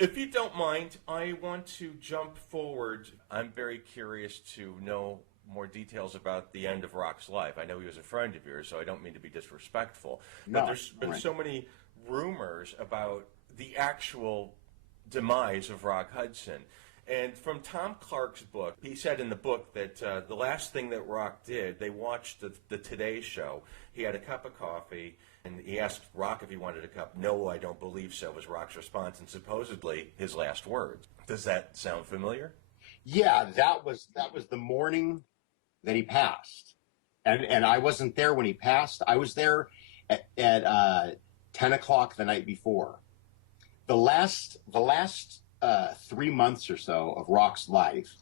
If you don't mind, I want to jump forward. I'm very curious to know more details about the end of Rock's life. I know he was a friend of yours, so I don't mean to be disrespectful. But No, there's been right. so many rumors about the actual demise of Rock Hudson. And from Tom Clark's book, he said in the book that the last thing that Rock did, they watched the Today Show. He had a cup of coffee, and he asked Rock if he wanted a cup. No, I don't believe so, was Rock's response, and supposedly his last words. Does that sound familiar? Yeah, that was the morning that he passed, and I wasn't there when he passed. I was there at 10 o'clock the night before. The last 3 months or so of Rock's life,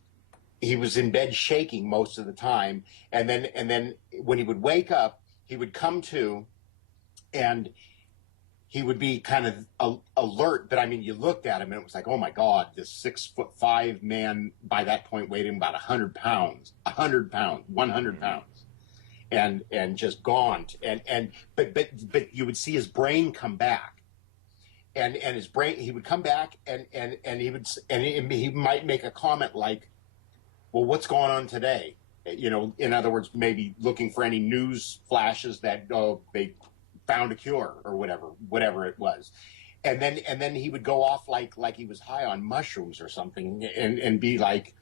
he was in bed shaking most of the time, and then when he would wake up, he would come to, and he would be kind of alert. But I mean, you looked at him and it was like, oh my God, this 6'5" man by that point weighed him about 100 pounds, 100 pounds, 100 pounds, and just gaunt. But you would see his brain come back. And his brain, he would come back and he might make a comment like, well, what's going on today? You know, in other words, maybe looking for any news flashes that, oh, they found a cure or whatever it was. And then he would go off like he was high on mushrooms or something and be like,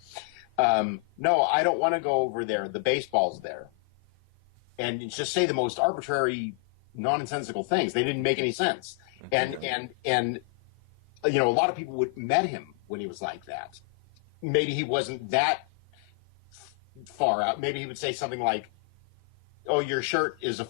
no, I don't want to go over there. The baseball's there. And just say the most arbitrary, nonsensical things. They didn't make any sense. And you know, a lot of people would met him when he was like that. Maybe he wasn't that far out. Maybe he would say something like, "Oh, your shirt is a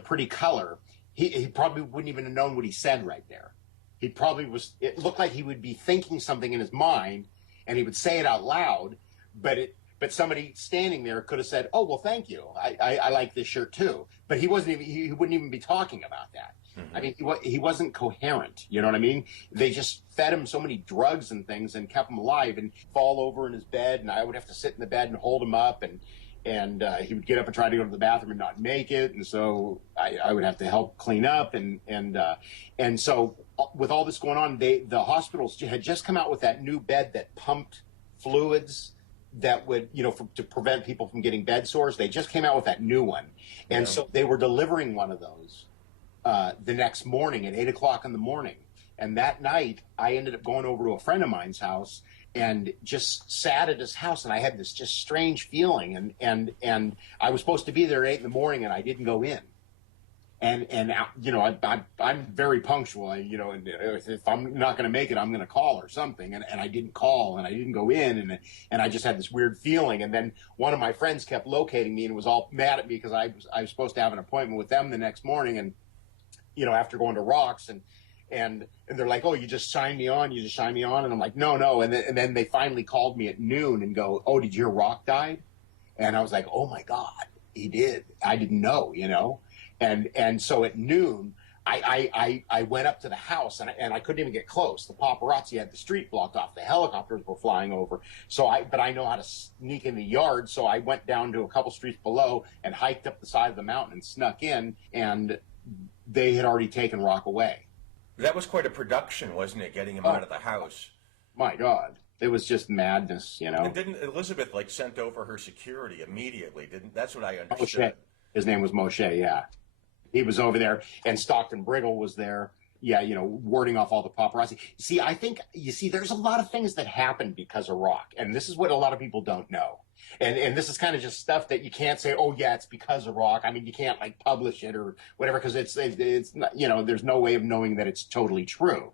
pretty color." He probably wouldn't even have known what he said right there. He probably was. It looked like he would be thinking something in his mind, and he would say it out loud. But somebody standing there could have said, "Oh, well, thank you. I like this shirt too." But he wasn't even. He wouldn't even be talking about that. Mm-hmm. I mean, he wasn't coherent. You know what I mean? They just fed him so many drugs and things and kept him alive, and fall over in his bed, and I would have to sit in the bed and hold him up, and he would get up and try to go to the bathroom and not make it, and so I would have to help clean up, and so with all this going on, the hospitals had just come out with that new bed that pumped fluids that would, you know, to prevent people from getting bed sores. They just came out with that new one, and so they were delivering one of those the next morning at 8 o'clock in the morning. And that night, I ended up going over to a friend of mine's house and just sat at his house, and I had this just strange feeling, and I was supposed to be there at 8 in the morning, and I didn't go in. And you know, I'm very punctual. You know, and if I'm not going to make it, I'm going to call or something. And I didn't call, and I didn't go in, and I just had this weird feeling. And then one of my friends kept locating me and was all mad at me because I was supposed to have an appointment with them the next morning, and you know, after going to Rocks, and they're like, "Oh, you just signed me on, and I'm like, no. And then they finally called me at noon and go, "Oh, did you hear Rock died?" And I was like, "Oh my God, he did. I didn't know, you know." And so at noon, I went up to the house, and I couldn't even get close. The paparazzi had the street blocked off. The helicopters were flying over. But I know how to sneak in the yard, so I went down to a couple streets below and hiked up the side of the mountain and snuck in, and they had already taken Rock away. That was quite a production, wasn't it, getting him out of the house? My God. It was just madness, you know. And didn't Elizabeth, sent over her security immediately? That's what I understood. Moshe. His name was Moshe, yeah. He was over there, and Stockton Briggle was there, yeah, you know, warding off all the paparazzi. See, there's a lot of things that happened because of Rock, and this is what a lot of people don't know. And this is kind of just stuff that you can't say, oh, yeah, it's because of Rock. I mean, you can't, publish it or whatever, because it's not, you know, there's no way of knowing that it's totally true.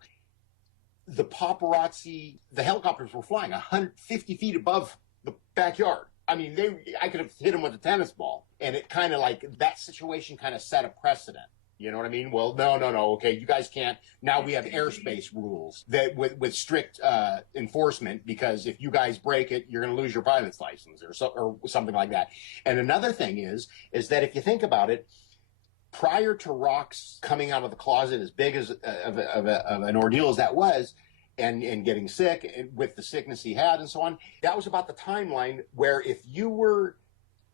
The paparazzi, the helicopters were flying 150 feet above the backyard. I mean, I could have hit him with a tennis ball, and it kind of that situation kind of set a precedent. You know what I mean? Well, no. Okay, you guys can't. Now we have airspace rules that with strict enforcement, because if you guys break it, you're going to lose your pilot's license or something like that. And another thing is that if you think about it, prior to Rock's coming out of the closet as big as of an ordeal as that was, and getting sick with the sickness he had and so on, that was about the timeline where if you were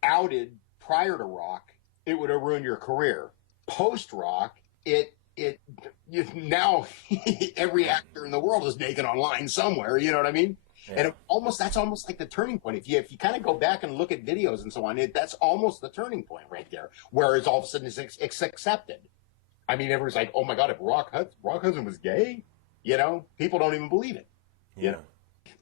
outed prior to Rock, it would have ruined your career. Post-Rock, it now every actor in the world is naked online somewhere. You know what I mean? Yeah. And that's almost like the turning point. If you kind of go back and look at videos and so on, that's almost the turning point right there. Whereas all of a sudden it's accepted. I mean, everyone's like, "Oh my God, if Rock Hudson was gay," people don't even believe it. Yeah.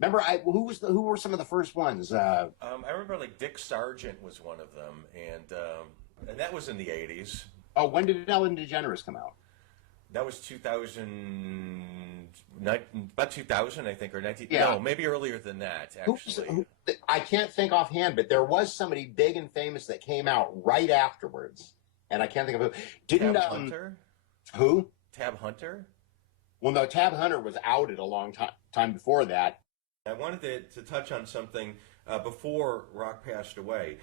Remember, who were some of the first ones? I remember like Dick Sargent was one of them, and that was in the 80s. Oh, when did Ellen DeGeneres come out? That was 2000, about 2000, I think, or 19. Yeah. No, maybe earlier than that. Actually, I can't think offhand, but there was somebody big and famous that came out right afterwards, and I can't think of who. Didn't Tab Hunter? Who? Tab Hunter? Well, no, Tab Hunter was outed a long time before that. I wanted to touch on something before Rock passed away.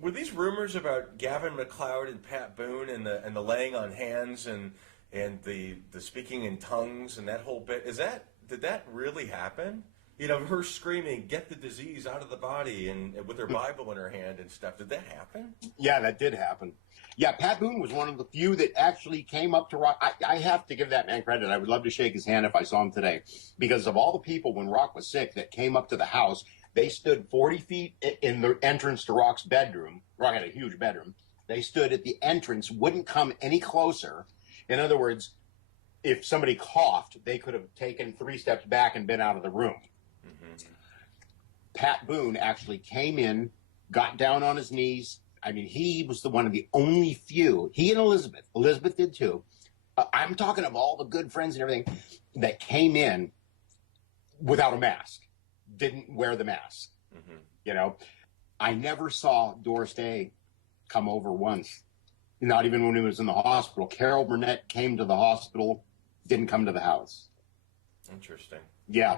Were these rumors about Gavin MacLeod and Pat Boone and the laying on hands and the speaking in tongues and that whole bit? Did that really happen? Her screaming, "Get the disease out of the body," and with her Bible in her hand and stuff. Did that happen? Yeah, that did happen. Yeah, Pat Boone was one of the few that actually came up to Rock. I have to give that man credit. I would love to shake his hand if I saw him today. Because of all the people when Rock was sick that came up to the house, they stood 40 feet in the entrance to Rock's bedroom. Rock had a huge bedroom. They stood at the entrance, wouldn't come any closer. In other words, if somebody coughed, they could have taken 3 steps back and been out of the room. Mm-hmm. Pat Boone actually came in, got down on his knees. I mean, he was one of the only few, he and Elizabeth did too. I'm talking of all the good friends and everything that came in without a mask, didn't wear the mask. Mm-hmm. I never saw Doris Day come over once, not even when he was in the hospital. Carol Burnett came to the hospital, didn't come to the house. Interesting. Yeah,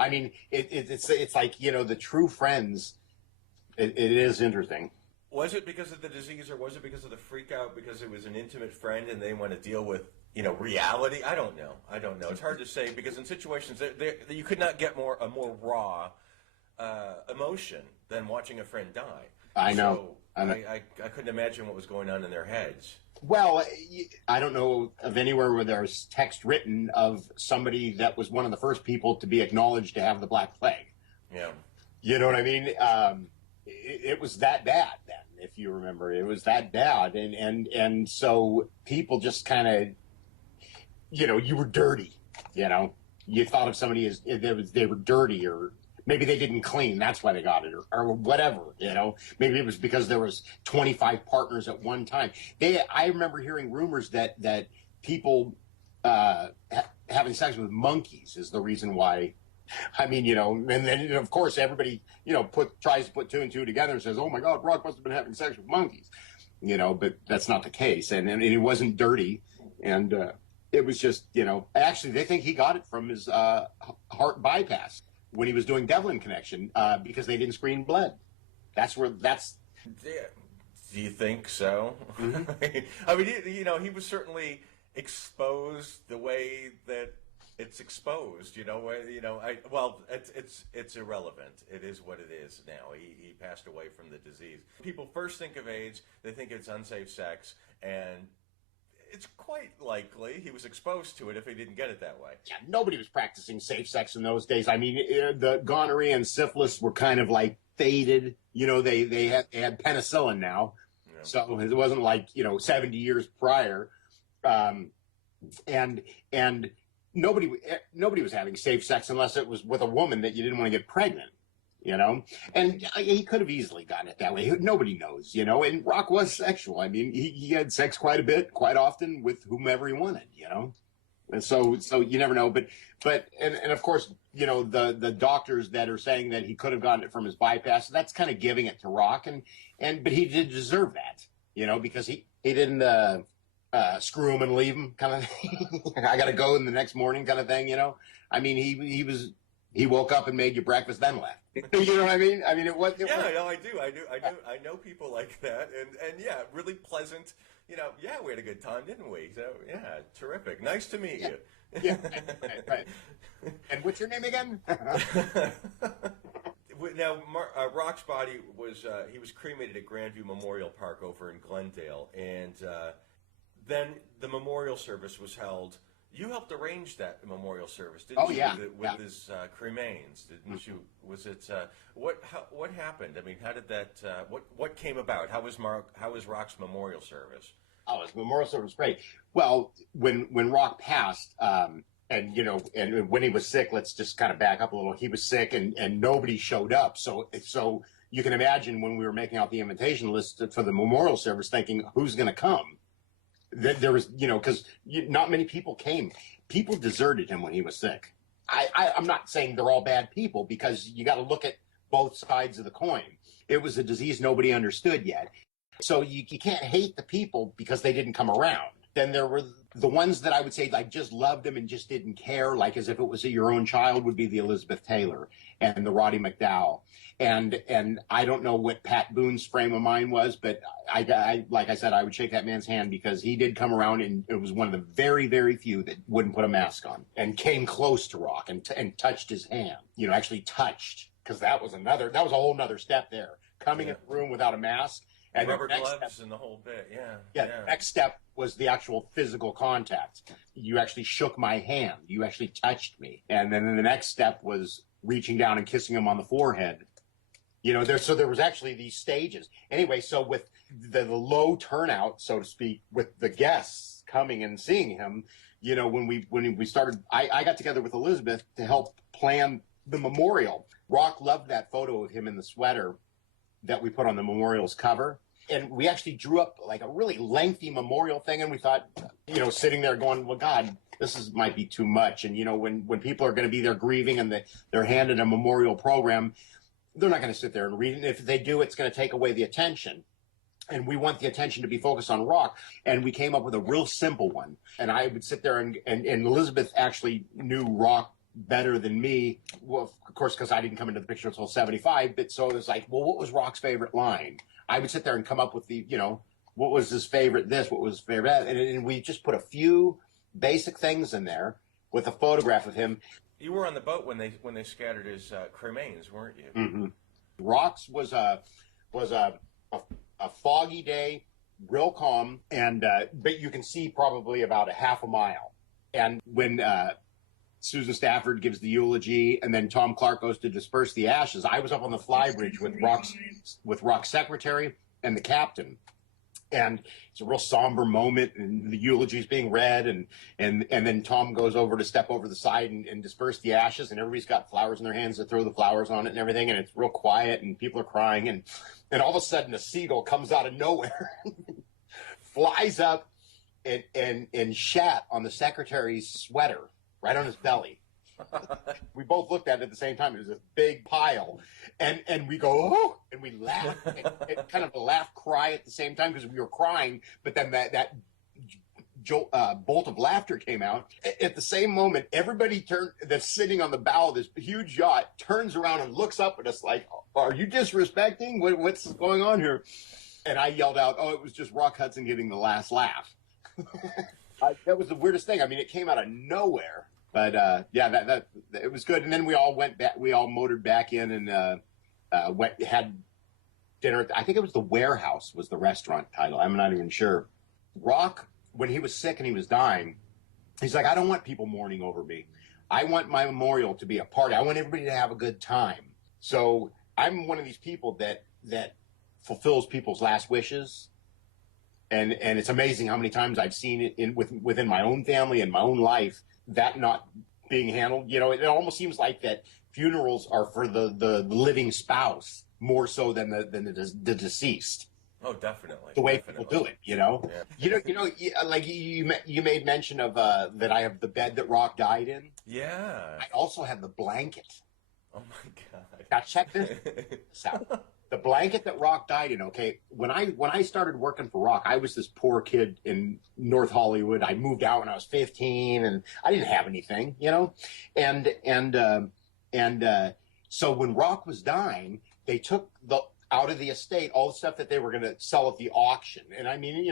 I mean, it's like, the true friends, it is interesting. Was it because of the disease, or was it because of the freak out, because it was an intimate friend and they want to deal with, reality? I don't know. It's hard to say, because in situations that you could not get a more raw emotion than watching a friend die. I know. So I couldn't imagine what was going on in their heads. Well, I don't know of anywhere where there's text written of somebody that was one of the first people to be acknowledged to have the Black Plague. Yeah. You know what I mean? It was that bad then, if you remember. It was that bad. And so people just kind of, you were dirty, You thought of somebody as they were dirty, or maybe they didn't clean. That's why they got it, or whatever, Maybe it was because there was 25 partners at one time. I remember hearing rumors that people having sex with monkeys is the reason why. I mean, and then of course everybody, tries to put 2 and 2 together and says, "Oh my God, Rock must have been having sex with monkeys," but that's not the case, and it wasn't dirty, and it was just, actually they think he got it from his heart bypass when he was doing Devlin Connection, because they didn't screen blood. That's. Do you think so? Mm-hmm. I mean, he was certainly exposed the way that it's exposed. It's irrelevant. It is what it is now. He passed away from the disease. People first think of AIDS, they think it's unsafe sex, and it's quite likely he was exposed to it if he didn't get it that way. Yeah, nobody was practicing safe sex in those days. I mean, the gonorrhea and syphilis were kind of like faded. They had penicillin now, yeah. So it wasn't like 70 years prior, and nobody was having safe sex unless it was with a woman that you didn't want to get pregnant. And he could have easily gotten it that way. Nobody knows, and Rock was sexual. I mean, he had sex quite a bit, quite often with whomever he wanted, and so you never know. But of course, the doctors that are saying that he could have gotten it from his bypass, that's kind of giving it to Rock, but he did deserve that, because he didn't screw him and leave him kind of thing. I got to go in the next morning kind of thing, I mean, he woke up and made you breakfast, then left. You know what I mean? I mean, it was. Yeah, no, I do. I know people like that, and yeah, really pleasant. Yeah, we had a good time, didn't we? So yeah, terrific. Nice to meet you. Yeah, right. And what's your name again? Now, Rock's body was he was cremated at Grandview Memorial Park over in Glendale, and then the memorial service was held. You helped arrange that memorial service, didn't you? Yeah. With his cremains, didn't you? Was it what happened? I mean, how did that? What came about? How was Rock's memorial service? Oh, his memorial service was great. Well, when Rock passed, and when he was sick, let's just kind of back up a little. He was sick, and nobody showed up. So you can imagine when we were making out the invitation list for the memorial service, thinking who's going to come. There was, because not many people came. People deserted him when he was sick. I'm not saying they're all bad people, because you got to look at both sides of the coin. It was a disease nobody understood yet. So you can't hate the people because they didn't come around. Then there were the ones that I would say like just loved him and just didn't care, like as if it was your own child, would be the Elizabeth Taylor and the Roddy McDowell. And I don't know what Pat Boone's frame of mind was, but I like I said, I would shake that man's hand because he did come around, and it was one of the very, very few that wouldn't put a mask on and came close to Rock and touched his hand, actually touched, because that was a whole nother step there. Coming in the room without a mask. And rubber gloves and the whole bit, yeah. The next step was the actual physical contact. You actually shook my hand. You actually touched me. And then the next step was reaching down and kissing him on the forehead. There was actually these stages. Anyway, so with the low turnout, so to speak, with the guests coming and seeing him, when we started, I got together with Elizabeth to help plan the memorial. Rock loved that photo of him in the sweater that we put on the memorial's cover. And we actually drew up like a really lengthy memorial thing. And we thought, sitting there going, well, God, might be too much. And, when people are going to be there grieving and they're handed a memorial program, they're not going to sit there and read it. And if they do, it's going to take away the attention. And we want the attention to be focused on Rock. And we came up with a real simple one. And I would sit there and Elizabeth actually knew Rock better than me, well, of course, because I didn't come into the picture until 75, but so it was like, well, what was Rock's favorite line? I would sit there and come up with what was his favorite this, what was his favorite that, and we just put a few basic things in there with a photograph of him. You were on the boat when they scattered his cremains, weren't you? Mm-hmm. Rock's was a foggy day, real calm, and but you can see probably about a half a mile. And when Susan Stafford gives the eulogy, and then Tom Clark goes to disperse the ashes, I was up on the flybridge with Rock's secretary and the captain. And it's a real somber moment, and the eulogy is being read, and then Tom goes over to step over the side and disperse the ashes, and everybody's got flowers in their hands to throw the flowers on it and everything, and it's real quiet, and people are crying, and all of a sudden a seagull comes out of nowhere, flies up, and shat on the secretary's sweater, right on his belly. We both looked at it at the same time. It was a big pile, and we go, oh, and we laugh, and kind of a laugh cry at the same time because we were crying. But then that bolt of laughter came out. At the same moment, everybody that's sitting on the bow of this huge yacht turns around and looks up at us like, "Are you disrespecting? What's going on here?" And I yelled out, "Oh, it was just Rock Hudson getting the last laugh." That was the weirdest thing. I mean, it came out of nowhere. But yeah, that it was good. And then we all went back. We all motored back in and had dinner. I think it was the Warehouse was the restaurant title. I'm not even sure. Rock, when he was sick and he was dying, he's like, I don't want people mourning over me. I want my memorial to be a party. I want everybody to have a good time. So I'm one of these people that fulfills people's last wishes. And it's amazing how many times I've seen it within my own family and my own life, that not being handled. It almost seems like that funerals are for the living spouse more so than the deceased. Oh, definitely. The way definitely. people do it, Yeah. Like you made mention of that I have the bed that Rock died in. Yeah. I also have the blanket. Oh my God. Now check this out. The blanket that Rock died in, okay, when I started working for Rock, I was this poor kid in North Hollywood. I moved out when I was 15 and I didn't have anything, And so when Rock was dying, they took out of the estate all the stuff that they were going to sell at the auction. And I mean,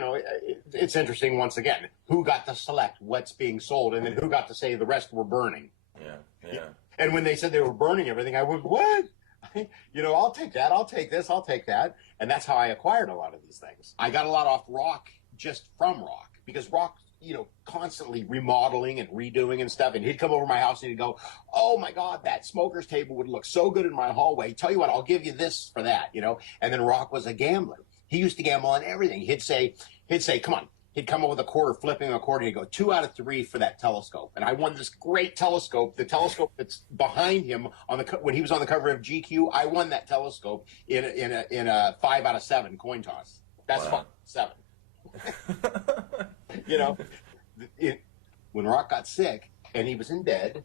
it's interesting once again, who got to select what's being sold and then who got to say the rest were burning. Yeah. And when they said they were burning everything, I went, what? I'll take that. I'll take this. I'll take that. And that's how I acquired a lot of these things. I got a lot off Rock just from Rock because Rock, constantly remodeling and redoing and stuff. And he'd come over my house and he'd go, "Oh my God, that smoker's table would look so good in my hallway. Tell you what, I'll give you this for that," And then Rock was a gambler. He used to gamble on everything. He'd say, "Come on." He'd come up with a quarter, flipping a quarter, and he'd go 2 out of 3 for that telescope. And I won this great telescope, the telescope that's behind him when he was on the cover of GQ. I won that telescope in a 5 out of 7 coin toss. That's wow. 7. When Rock got sick and he was in bed,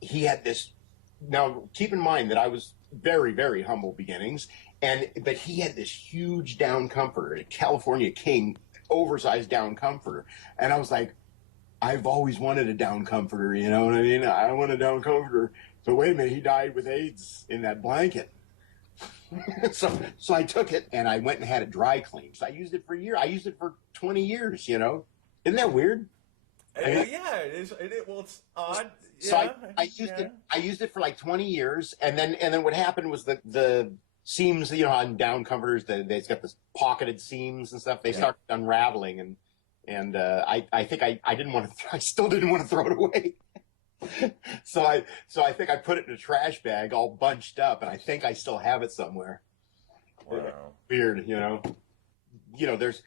he had this. Now, keep in mind that I was very, very humble beginnings, but he had this huge down comforter, a California King, oversized down comforter, and I was like, I've always wanted a down comforter. You know what I mean? I want a down comforter. So wait a minute, he died with AIDS in that blanket. So I took it and I went and had it dry cleaned. So I used it for a year. I used it for 20 years. Isn't that weird? Yeah, it is. Well, it's odd. So I used it for like 20 years, and then what happened was the seams, on down comforters, they've got this pocketed seams and stuff. They started unraveling, and I think I didn't want to. I still didn't want to throw it away. So I think I put it in a trash bag, all bunched up, and I think I still have it somewhere. Wow. Weird, There's,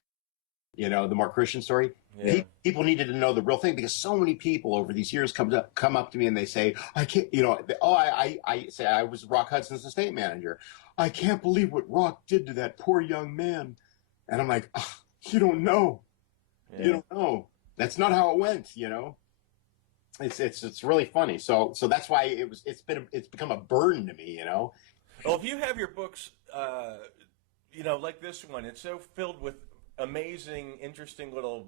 the Mark Christian story. Yeah. People needed to know the real thing, because so many people over these years come up to me and they say, I can't, I say I was Rock Hudson's estate manager. I can't believe what Rock did to that poor young man. And I'm like, oh, you don't know. Yeah. You don't know. That's not how it went, It's really funny. So that's why it's become a burden to me, Well, if you have your books, like this one, it's so filled with amazing, interesting little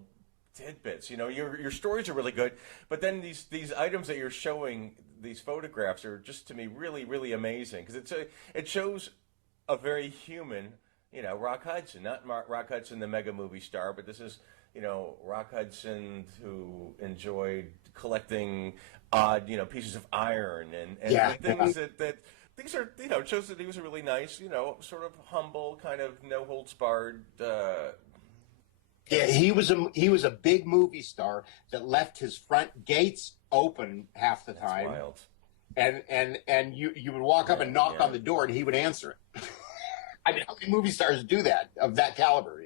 tidbits. Your stories are really good, but then these items that you're showing, these photographs, are just, to me, really, really amazing, because it shows a very human, Rock Hudson, not Rock Hudson, the mega movie star, but this is, Rock Hudson, who enjoyed collecting odd, pieces of iron and things that things are, it shows that he was a really nice, sort of humble, kind of no holds barred. Yeah, he was a big movie star that left his front gates open half the time. That's wild. And you would walk up and knock on the door and he would answer it. I mean, how many movie stars do that, of that caliber,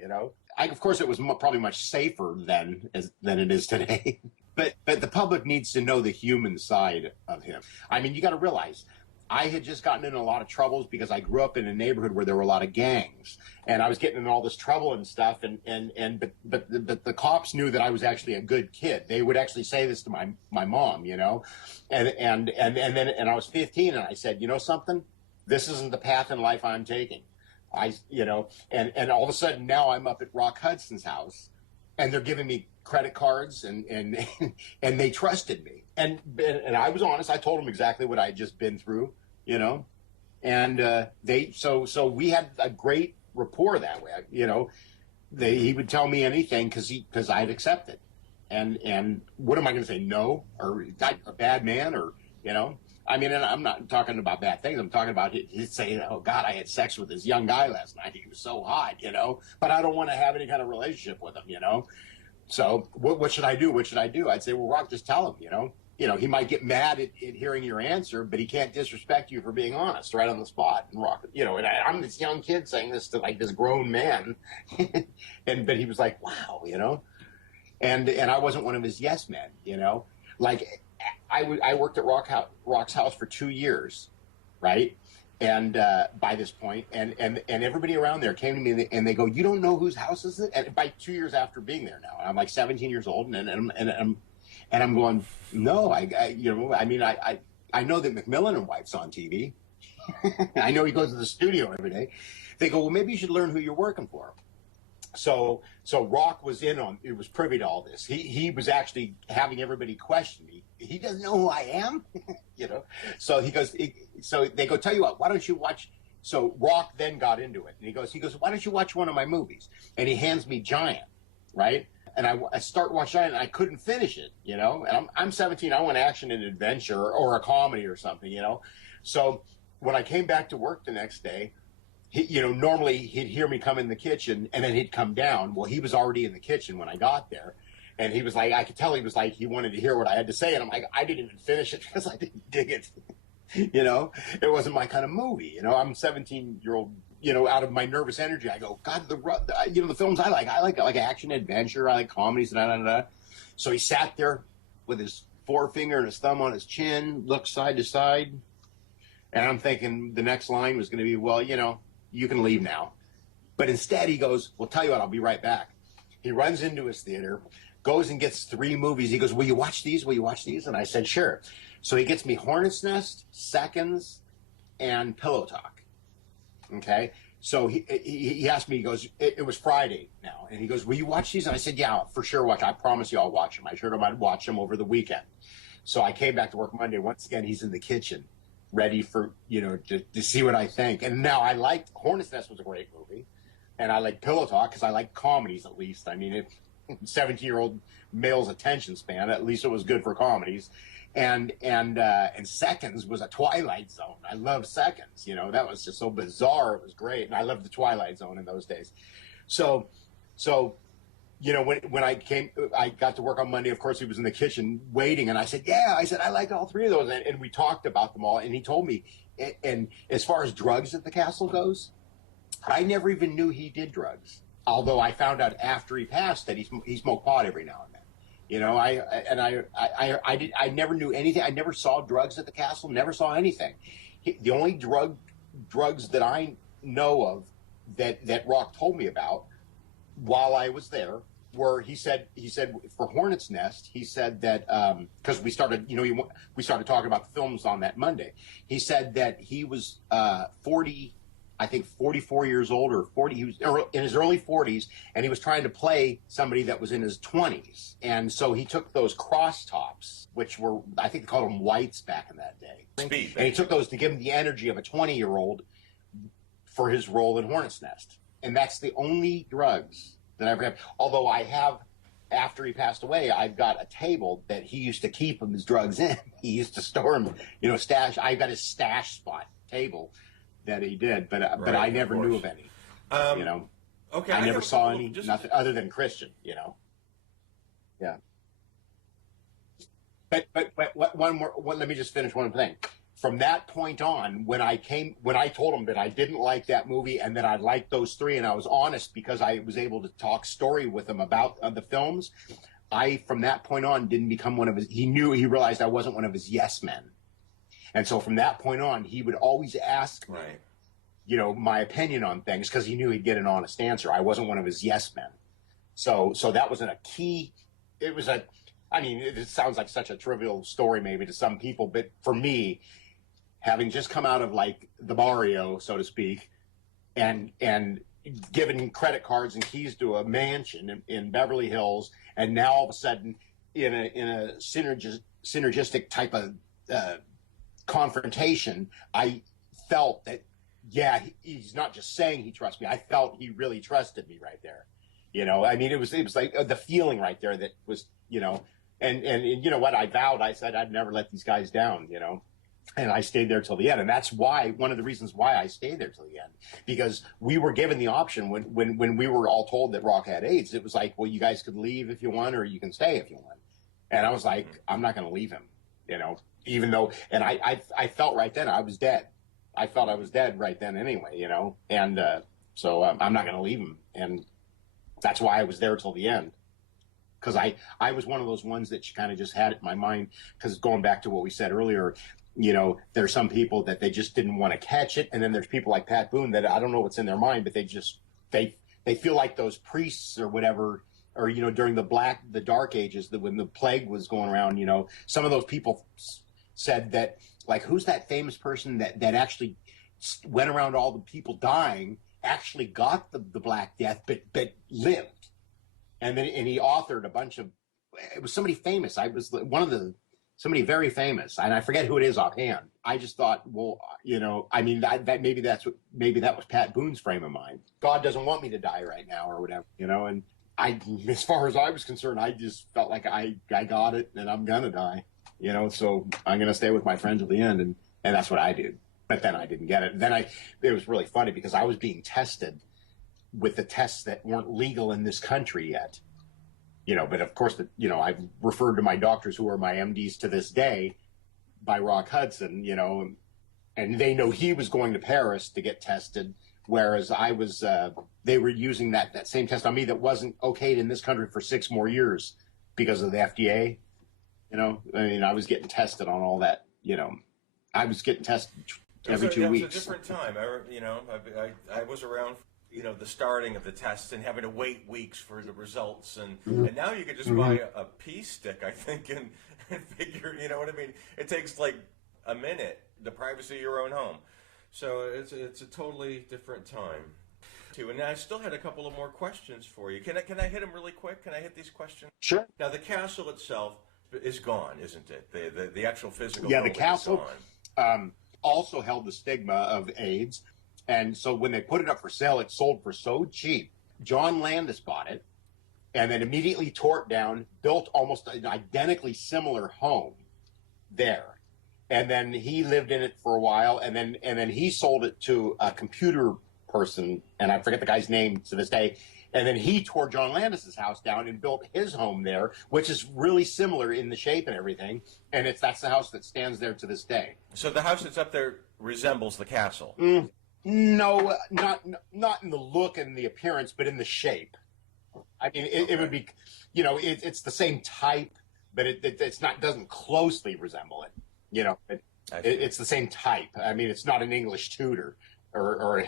Of course, it was probably much safer than it is today. But the public needs to know the human side of him. I mean, you got to realize, I had just gotten in a lot of troubles because I grew up in a neighborhood where there were a lot of gangs, and I was getting in all this trouble and stuff. But the cops knew that I was actually a good kid. They would actually say this to my mom, and I was 15, and I said, something, this isn't the path in life I'm taking. And all of a sudden now I'm up at Rock Hudson's house, and they're giving me credit cards, and they trusted me. And I was honest. I told them exactly what I had just been through, and so we had a great rapport that way. He would tell me anything because I'd accept it. And what am I going to say? No, or a bad man, or I mean, and I'm not talking about bad things. I'm talking about he'd say, "Oh God, I had sex with this young guy last night. He was so hot, but I don't want to have any kind of relationship with him, So what should I do? What should I do? I'd say, well, Rock, just tell him, he might get mad at hearing your answer, but he can't disrespect you for being honest right on the spot. And Rock, and I'm this young kid saying this to like this grown man, but he was like, wow, and I wasn't one of his yes men, like I worked at Rock's house for 2 years, right? And by this point, and everybody around there came to me and they go, "You don't know whose house is it?" And by 2 years after being there now, I'm like 17 years old, and I'm going, "No, I know that McMillan and Wife's on TV. I know he goes to the studio every day." They go, "Well, maybe you should learn who you're working for." So Rock was was privy to all this. He was actually having everybody question me. He doesn't know who I am, So he goes. So they go, "Tell you what, why don't you watch?" So Rock then got into it, and he goes, "Why don't you watch one of my movies?" And he hands me Giant, right? And I start watching Giant, and I couldn't finish it, And I'm 17. I want action and adventure or a comedy or something, So when I came back to work the next day, normally he'd hear me come in the kitchen and then he'd come down. Well, he was already in the kitchen when I got there. And he was like, I could tell he was like, he wanted to hear what I had to say. And I'm like, I didn't even finish it because I didn't dig it. You know, it wasn't my kind of movie. You know, I'm a 17-year-old, you know, out of my nervous energy. I go, God, you know, the films I like action, adventure. I like comedies, So he sat there with his forefinger and his thumb on his chin, looked side to side. And I'm thinking the next line was going to be, well, you know, you can leave now. But instead he goes, well, tell you what, I'll be right back. He runs into his theater, goes and gets 3 movies. He goes, will you watch these? Will you watch these? And I said, sure. So he gets me Hornet's Nest, Seconds, and Pillow Talk. Okay? So he asked me, he goes, it was Friday now. And he goes, will you watch these? And I said, yeah, for sure watch. I promise you I'll watch them. I sure I'd watch them over the weekend. So I came back to work Monday. Once again, he's in the kitchen, ready for, you know, to see what I think. And now I liked, Hornet's Nest was a great movie. And I like Pillow Talk because I like comedies at least. I mean, 17-year-old male's attention span, at least it was good for comedies. And Seconds was a Twilight Zone. I loved Seconds. You know, that was just so bizarre. It was great. And I loved the Twilight Zone in those days. So you know, when I got to work on Monday, of course, he was in the kitchen waiting. And I said, yeah, I liked all 3 of those. And we talked about them all. And he told me, and as far as drugs at the castle goes, I never even knew he did drugs. Although I found out after he passed that he smoked pot every now and then. You know, I never knew anything. I never saw drugs at the castle. Never saw anything. The only drugs that I know of that Rock told me about while I was there were he said for Hornet's Nest, he said that because we started talking about the films on that Monday. He said that he was 44 years old or 40. He was in his early 40s, and he was trying to play somebody that was in his 20s. And so he took those cross tops, which were, I think they called them whites back in that day. Speed. And he took those to give him the energy of a 20-year-old for his role in Hornet's Nest. And that's the only drugs that I ever have. Although I have, after he passed away, I've got a table that he used to keep his drugs in. He used to store them, you know, stash. I've got his stash spot table that he did, but I never knew of any. You know, okay, I never saw any, nothing other than Christian. You know, yeah. But one more. Let me just finish one thing. From that point on, when I told him that I didn't like that movie and that I liked those 3, and I was honest because I was able to talk story with him about the films, I from that point on didn't become one of his. He realized I wasn't one of his yes men. And so from that point on, he would always ask, right, you know, my opinion on things because he knew he'd get an honest answer. I wasn't one of his yes men. So that wasn't a key. It was I mean, it sounds like such a trivial story maybe to some people, but for me, having just come out of like the barrio, so to speak, and given credit cards and keys to a mansion in Beverly Hills, and now all of a sudden in a synergistic type of confrontation, I felt that, yeah, he's not just saying he trusts me. I felt he really trusted me right there. You know, I mean, it was like the feeling right there that was, you know, and you know what, I vowed, I said I'd never let these guys down, you know, and I stayed there till the end. And that's why, one of the reasons why I stayed there till the end, because we were given the option when we were all told that Rock had AIDS, it was like, well, you guys could leave if you want, or you can stay if you want. And I was like, I'm not going to leave him, you know. Even though, and I felt right then I was dead. I felt I was dead right then anyway, you know, and so I'm not going to leave him. And that's why I was there till the end. Because I was one of those ones that kind of just had it in my mind, because going back to what we said earlier, you know, there's some people that they just didn't want to catch it. And then there's people like Pat Boone that I don't know what's in their mind, but they feel like those priests or whatever, or, you know, during the dark ages, when the plague was going around, you know, some of those people said that, like, who's that famous person that actually went around all the people dying, actually got the Black Death, but lived. And then he authored a bunch of, it was somebody famous. I was somebody very famous, and I forget who it is offhand. I just thought, well, you know, I mean, that maybe that was Pat Boone's frame of mind. God doesn't want me to die right now or whatever, you know, and as far as I was concerned, I just felt like I got it and I'm gonna die. You know, so I'm going to stay with my friend till the end. And that's what I did. But then I didn't get it. Then it was really funny because I was being tested with the tests that weren't legal in this country yet. But of course, I've referred to my doctors who are my MDs to this day by Rock Hudson, and they know he was going to Paris to get tested, whereas they were using that same test on me that wasn't okayed in this country for 6 more years because of the FDA. I was getting tested on all that. I was getting tested every 2 weeks. It was a different time. I was around, the starting of the tests and having to wait weeks for the results, and now you could just buy a pee stick, I think, and figure, you know what I mean? It takes like a minute, the privacy of your own home. So it's a totally different time. And I still had a couple of more questions for you. Can I hit them really quick? Can I hit these questions? Sure. Now, the castle itself is gone, isn't it? The actual physical the castle is gone. Also held the stigma of AIDS, and so when they put it up for sale, it sold for so cheap. John Landis bought it, and then immediately tore it down, built almost an identically similar home there, and then he lived in it for a while, and then he sold it to a computer person, and I forget the guy's name to this day. And then he tore John Landis's house down and built his home there, which is really similar in the shape and everything. And that's the house that stands there to this day. So the house that's up there resembles the castle? No, not in the look and the appearance, but in the shape. I mean, it would be, it's the same type, but it's not, doesn't closely resemble it. It's the same type. I mean, it's not an English Tudor. Or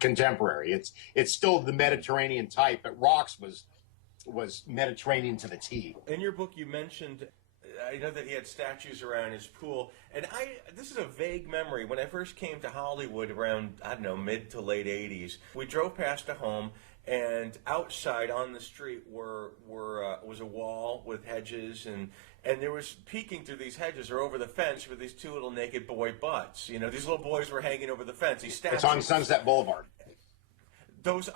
contemporary. It's still the Mediterranean type, but Rock's was Mediterranean to the T. In your book, you mentioned, I know that he had statues around his pool, and this is a vague memory. When I first came to Hollywood around, I don't know, mid to late 80s, we drove past a home, and outside on the street was a wall with hedges, and there was peeking through these hedges or over the fence were these 2 little naked boy butts. These little boys were hanging over the fence. These statues. It's on Sunset Boulevard. That was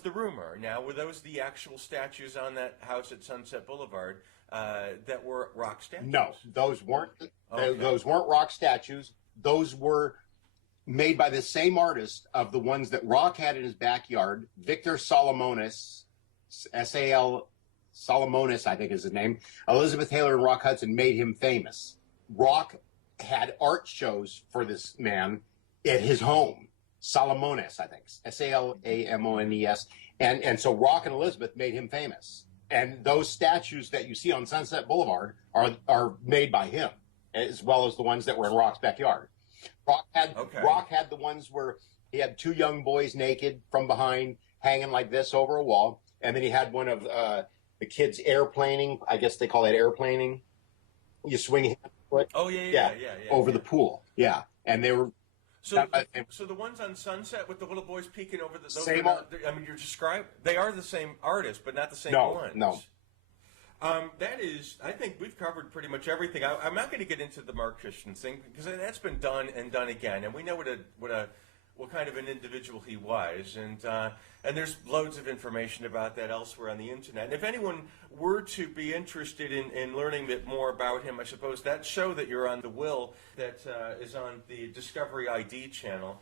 the rumor. Now, were those the actual statues on that house at Sunset Boulevard that were rock statues? No, those weren't. Okay. Those weren't rock statues. Those were made by the same artist of the ones that Rock had in his backyard. Victor Salomonis, S-A-L. Salomonis, I think is his name. Elizabeth Taylor and Rock Hudson made him famous. Rock had art shows for this man at his home. Salomonis, I think. S-A-L-A-M-O-N-E-S. And so Rock and Elizabeth made him famous. And those statues that you see on Sunset Boulevard are made by him, as well as the ones that were in Rock's backyard. Rock had the ones where he had 2 young boys naked from behind, hanging like this over a wall. And then he had one of the kids airplaning. I guess they call that airplaning. You swing your foot. Oh, yeah. Over the pool. Yeah. And they were. So the ones on Sunset with the little boys peeking over those same. You're describing. They are the same artists, but not the same ones. No. That is, I think we've covered pretty much everything. I'm not going to get into the Mark Christian thing because that's been done and done again, and we know what kind of an individual he was, and there's loads of information about that elsewhere on the internet. And if anyone were to be interested in learning a bit more about him, I suppose that show that you're on, The Will, that is on the Discovery ID channel,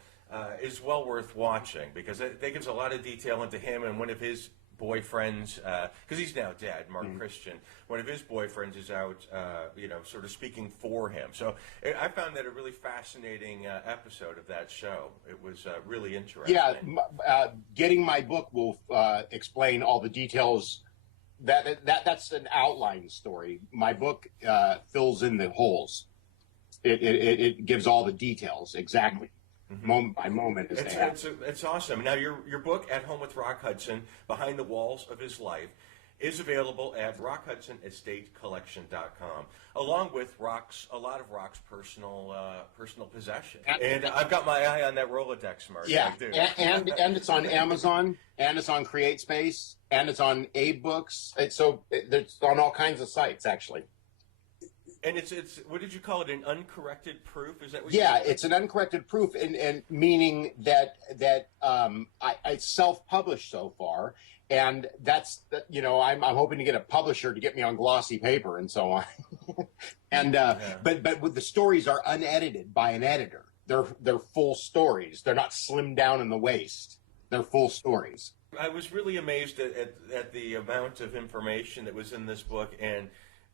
is well worth watching because it gives a lot of detail into him and one of his boyfriends, because he's now dead, Mark Christian, one of his boyfriends is out, sort of speaking for him. So I found that a really fascinating episode of that show. It was really interesting. Yeah, getting my book will explain all the details. That's an outline story. My book fills in the holes. It gives all the details exactly. Moment by moment as they happen. It's awesome. Now, your book, At Home with Rock Hudson, Behind the Walls of His Life, is available at rockhudsonestatecollection.com, along with a lot of Rock's personal possession. And I've got my eye on that Rolodex, Mark. Yeah, and it's on Amazon, and it's on CreateSpace, and it's on AbeBooks. It's on all kinds of sites, actually. And it's what did you call it? An uncorrected proof? Is that what you said? Yeah, it's an uncorrected proof, and meaning that I self-published so far, and that's I'm hoping to get a publisher to get me on glossy paper and so on. And but the stories are unedited by an editor. They're full stories. They're not slimmed down in the waist. They're full stories. I was really amazed at the amount of information that was in this book, and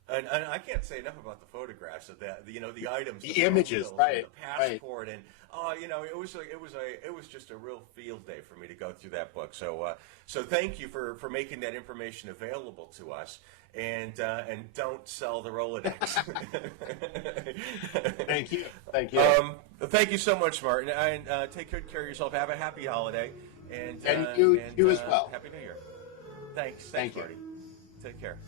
I can't say enough about the photographs of that. The items, the images, bills, right? the passport, right. And it was just a real field day for me to go through that book. So thank you for making that information available to us. And don't sell the Rolodex. Thank you. Thank you so much, Martin. And take good care of yourself. Have a happy holiday. And you as well. Happy New Year. Thanks, Thank you. Marty. Take care.